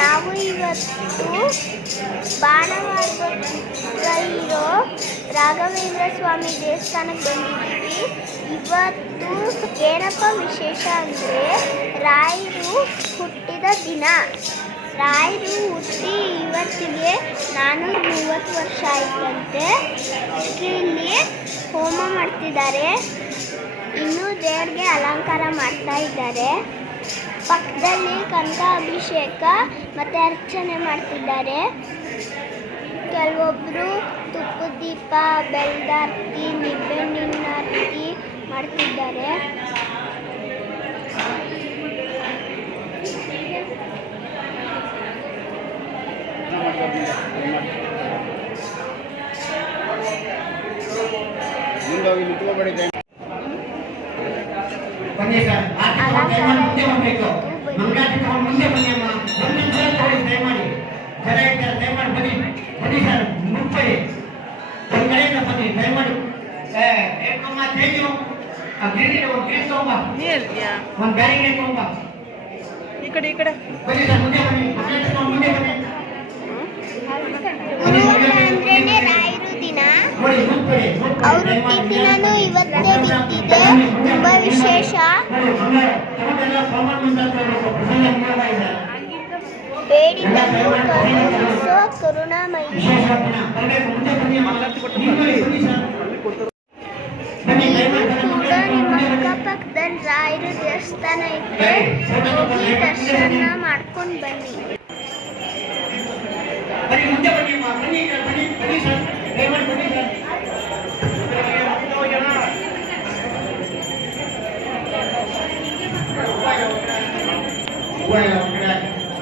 ನಾವು ಇವತ್ತು ಬಾಣವಾರದ ಇರೋ ರಾಘವೇಂದ್ರ ಸ್ವಾಮಿ ದೇವಸ್ಥಾನಕ್ಕೆ ಬಂದಿದ್ದೀವಿ. ಇವತ್ತು ಏನಪ್ಪ ವಿಶೇಷ ಅಂದರೆ ರಾಯರು ಹುಟ್ಟಿದ ದಿನ. ರಾಯರು ಹುಟ್ಟಿ ಇವತ್ತಿಗೆ 430 ವರ್ಷ ಆಯ್ತಂತೆ. ಇಲ್ಲಿ ಹೋಮ ಮಾಡ್ತಿದ್ದಾರೆ, ಇನ್ನೂ ದೇವರಿಗೆ ಅಲಂಕಾರ ಮಾಡ್ತಾ ಇದ್ದಾರೆ. ಪಕ್ಕದಲ್ಲಿ ಕನಕ ಅಭಿಷೇಕ ಮತ್ತು ಅರ್ಚನೆ ಮಾಡ್ತಿದ್ದಾರೆ. ಕೆಲವೊಬ್ಬರು ತುಪ್ಪದ ದೀಪ, ಬೆಲ್ಲದ ಆರತಿ, ನಿಂಬೆಹಣ್ಣಿನ ಆರತಿ ಮಾಡ್ತಿದ್ದಾರೆ. ಬನ್ನಿ ಸರ್, ಮುಂದೆ ಬರಬೇಕು. ಮಂಗಳಾರತಿ ತಗೊಂಡು ಮುಂದೆ ಬನ್ನಿ ಅಮ್ಮ. ಒಂದು ಸಲ ತಗೊಳ್ಳಿ ದಯಮಾಡಿ. ಜನ ಇರ್ತಾರೆ, ದಯಮಾಡಿ ಬನ್ನಿ. ಬನ್ನಿ ಸರ್, ಮುಪ್ಪಡಿ ಒಂದು ಕಡೆಯಿಂದ ಬನ್ನಿ ದಯಮಾಡಿ. ಹೇಳ್ಕೊಂಬ ತೇಜು, ಒಂದು ಗೇಟ್ ತಗೊಂಬ, ಒಂದು ಬ್ಯಾರಿಗೇಡ್ ತಗೊಂಬ. ಈ ಕಡೆ ಬನ್ನಿ ಸರ್, ಮುಂದೆ ಬನ್ನಿ. ಮುಂದೆ ಬನ್ನಿ. ಅಂದ್ರೇನೆ ರಾಯರು ದಿನ. ಅವ್ರ ಹುಟ್ಟಿದ ಇವತ್ತೇ ಬಿಟ್ಟಿದೆ. ತುಂಬಾ ವಿಶೇಷ. ಬೇಡಿದ್ದನ್ನು ಕರುಣಿಸೋ ಕರುಣಾಮಯಿ. ನೀವು ಕೂಡ ನಿಮ್ಮ ಅಕ್ಕಪಕ್ಕದಲ್ಲಿ ರಾಯರು ದೇವಸ್ಥಾನ ಇದ್ರೆ ಹೋಗಿ ದರ್ಶನ ಮಾಡ್ಕೊಂಡು ಬನ್ನಿ.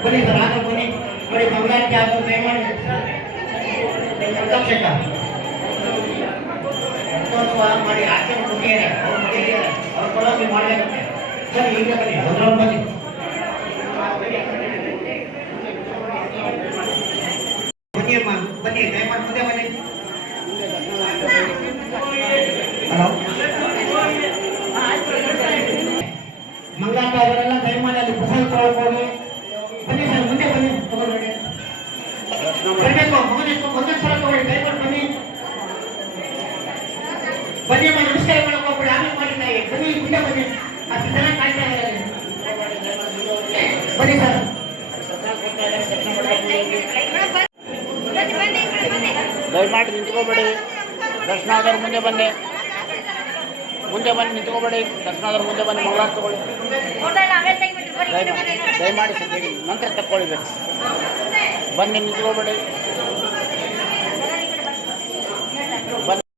ಬನ್ನಿ ಸರ್, ಆಗ ಬನ್ನಿ. ನೋಡಿ ಬಂಗಾರಕ್ಕೆ ಆದರೂ ದಯಮಾಡಿ ಅಭಿಷೇಕ ಮಾಡಿ ಆಚೆ ಮುಗಿಯಾರೆ, ಅವ್ರು ಕೊಡೋಕೆ ಮಾಡಲೇಬೇಕು ಸರ್. ಈಗ ಬನ್ನಿ, ಒಂದ್ರವ್ರು ಬನ್ನಿ. ಬನ್ನಿ ಅಮ್ಮ, ಬನ್ನಿ ದಯಮಾಡಿ ಮುಂದೆ ಬನ್ನಿ. ಹಲೋ, ಮಂಗಾಟ ಅವರೆಲ್ಲ ದಯಮಾಡಿ ಅಲ್ಲಿ ಪ್ರಸಾದ ತೊಗೊಳ್ಬೋದು. ಬನ್ನಿ ಸರ್, ಮುಂದೆ ಬನ್ನಿ. ತಗೊಂಡ್ರೆ ಬರಬೇಕು, ಮಗನಿಗೆ ಒಂದೊಂದು ಸಲ ತಗೊಳ್ಳಿ, ದಯಮಾಡಿ ಬನ್ನಿ. ಬನ್ನಿ ಅಮ್ಮ, ನಮಸ್ಕಾರ ಮಾಡಕ್ಕೆ ಹೋಗ್ಬಿಡಿ, ಆಮೇಲೆ ಮಾಡಿದ್ದಾಯಿ. ಬನ್ನಿ, ಮುಂದೆ ಬನ್ನಿ. ಅಷ್ಟು ಜನ ಕಾಯ್ತಾ ಇದ್ದಾರೆ. ಬನ್ನಿ ಸರ್. ದಯಮಾಡಿ ನಿಂತ್ಕೋಬೇಡಿ, ದರ್ಶನ ಆದವ್ರು ಮುಂದೆ ಬನ್ನಿ. ನಿಂತ್ಕೋಬೇಡಿ, ದರ್ಶನ ಆದವ್ರು ಮುಂದೆ ಬನ್ನಿ. ಮಂಗಳಾರತಿ ತಗೊಳ್ಳಿ ದಯಮಾಡಿ ಸರ್, ನಂತರ ತಕ್ಕೊಳ್ಳಿ. ಬನ್ನಿ, ನಿಂತ್ಕೋಬೇಡಿ.